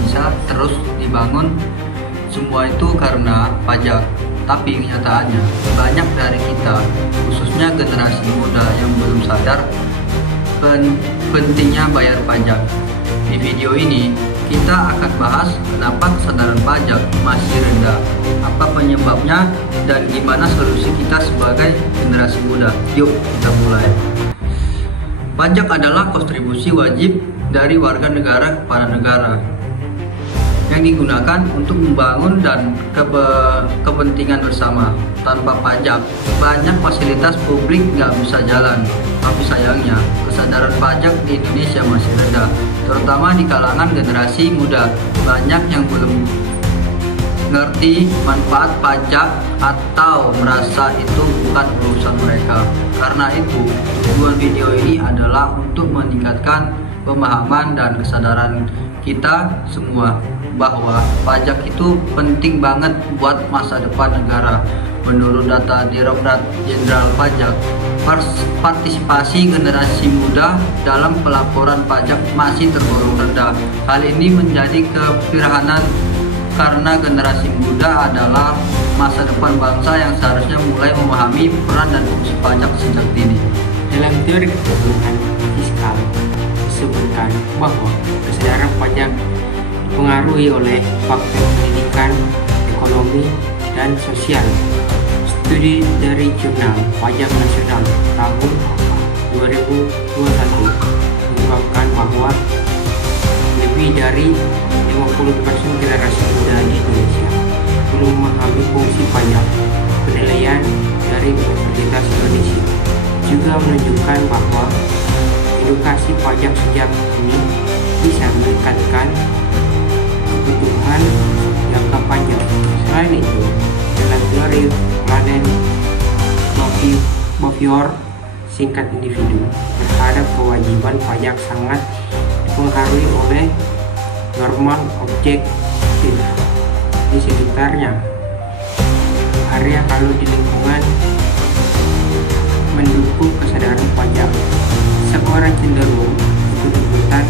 bisa terus dibangun. Semua itu karena pajak. Tapi kenyataannya banyak dari kita, khususnya generasi muda yang belum sadar pentingnya bayar pajak. Di video ini kita akan bahas kenapa kesadaran pajak masih rendah, apa penyebabnya, dan gimana solusi kita sebagai generasi muda. Yuk kita mulai. Pajak adalah kontribusi wajib dari warga negara kepada negara yang digunakan untuk membangun dan kepentingan bersama. Tanpa pajak, banyak fasilitas publik nggak bisa jalan. Tapi sayangnya, kesadaran pajak di Indonesia masih rendah, terutama di kalangan generasi muda. Banyak yang belum ngerti manfaat pajak atau merasa itu bukan urusan mereka. Karena itu, tujuan video ini adalah untuk meningkatkan pemahaman dan kesadaran kita semua bahwa pajak itu penting banget buat masa depan negara. Menurut data Direktorat Jenderal Pajak, partisipasi generasi muda dalam pelaporan pajak masih tergolong rendah. Hal ini menjadi keprihatinan karena generasi muda adalah masa depan bangsa yang seharusnya mulai memahami peran dan fungsi pajak sejak dini. Dalam teori kebijakan fiskal disebutkan bahwa kesadaran pajak dipengaruhi oleh faktor pendidikan, ekonomi, dan sosial. Studi dari Jurnal Pajak Nasional tahun 2021 mengungkapkan bahwa lebih dari 50% generasi muda di Indonesia belum memahami fungsi pajak. Penilaian dari Universitas Indonesia juga menunjukkan bahwa edukasi pajak sejak dini bisa meningkatkan kebutuhan jangka panjang. Selain itu, dalam teori Planet behavior singkat individu terhadap kewajiban pajak sangat dipengaruhi oleh norma objektif di sekitarnya. Area kalau di lingkungan mendukung kesadaran pajak, seorang cenderung ikut-ikutan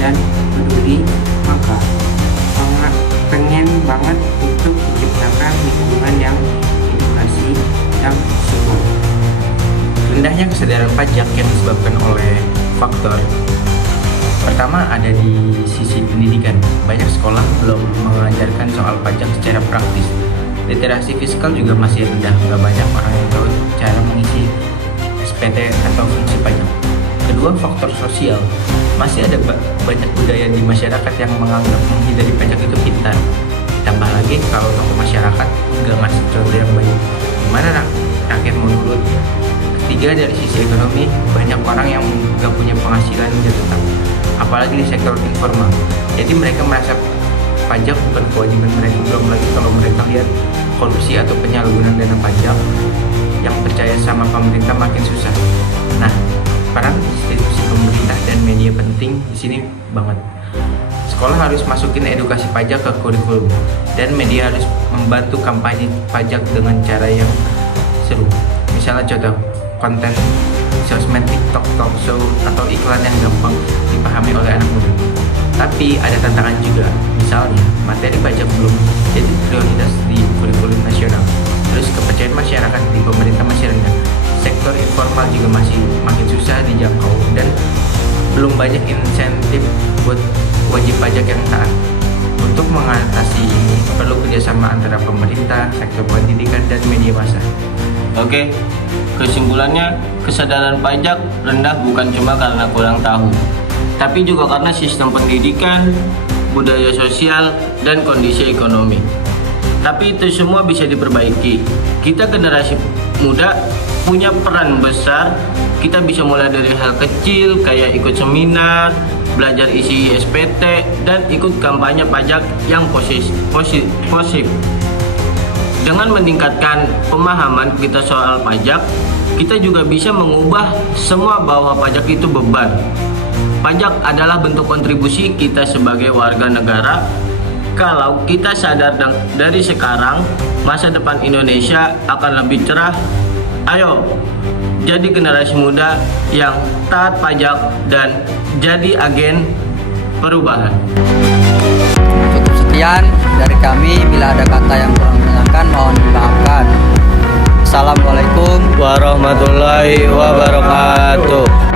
dan peduli, maka sangat pengen banget untuk menciptakan lingkungan yang edukasi dan support. Rendahnya kesadaran pajak yang disebabkan oleh faktor pertama ada di sisi pendidikan. Banyak sekolah belum mengajarkan soal pajak secara praktis. Literasi fiskal juga masih rendah. Nggak banyak orang yang tahu cara mengisi SPT atau fungsi pajak. Kedua, faktor sosial. Masih ada banyak budaya di masyarakat yang menganggap menghindari pajak itu pintar. Tambah lagi kalau tokoh masyarakat nggak ngasih contoh yang baik, gimana rakyat mau nurut? Ketiga, dari sisi ekonomi, banyak orang yang nggak punya penghasilan yang tetap, apalagi di sektor informal. Jadi mereka merasa pajak bukan kewajiban mereka. Belum lagi kalau mereka lihat korupsi atau penyalahgunaan dana pajak, yang percaya sama pemerintah makin susah. Nah, peran institusi pemerintah dan media penting di sini banget. Sekolah harus masukin edukasi pajak ke kurikulum, dan media harus membantu kampanye pajak dengan cara yang seru. Misalnya contoh, konten sosmed, TikTok, talk show, atau iklan yang gampang dipahami oleh anak muda. Tapi ada tantangan juga, misalnya materi pajak belum jadi prioritas di kurikulum nasional. Terus kepercayaan masyarakat di pemerintah masih rendah. Sektor informal juga masih makin susah dijangkau, dan belum banyak insentif buat wajib pajak yang taat. Untuk mengatasi ini perlu kerjasama antara pemerintah, sektor pendidikan, dan media massa. Oke, kesimpulannya kesadaran pajak rendah bukan cuma karena kurang tahu, tapi juga karena sistem pendidikan, budaya sosial, dan kondisi ekonomi. Tapi itu semua bisa diperbaiki. Kita generasi muda punya peran besar. Kita bisa mulai dari hal kecil kayak ikut seminar, belajar isi SPT, dan ikut kampanye pajak yang positif. Dengan meningkatkan pemahaman kita soal pajak, kita juga bisa mengubah semua bahwa pajak itu beban. Pajak adalah bentuk kontribusi kita sebagai warga negara. Kalau kita sadar dari sekarang, masa depan Indonesia akan lebih cerah. Ayo, jadi generasi muda yang taat pajak dan jadi agen perubahan. Sekian dari kami, bila ada kata yang kurang menyenangkan mohon dimaafkan. Assalamualaikum warahmatullahi wabarakatuh.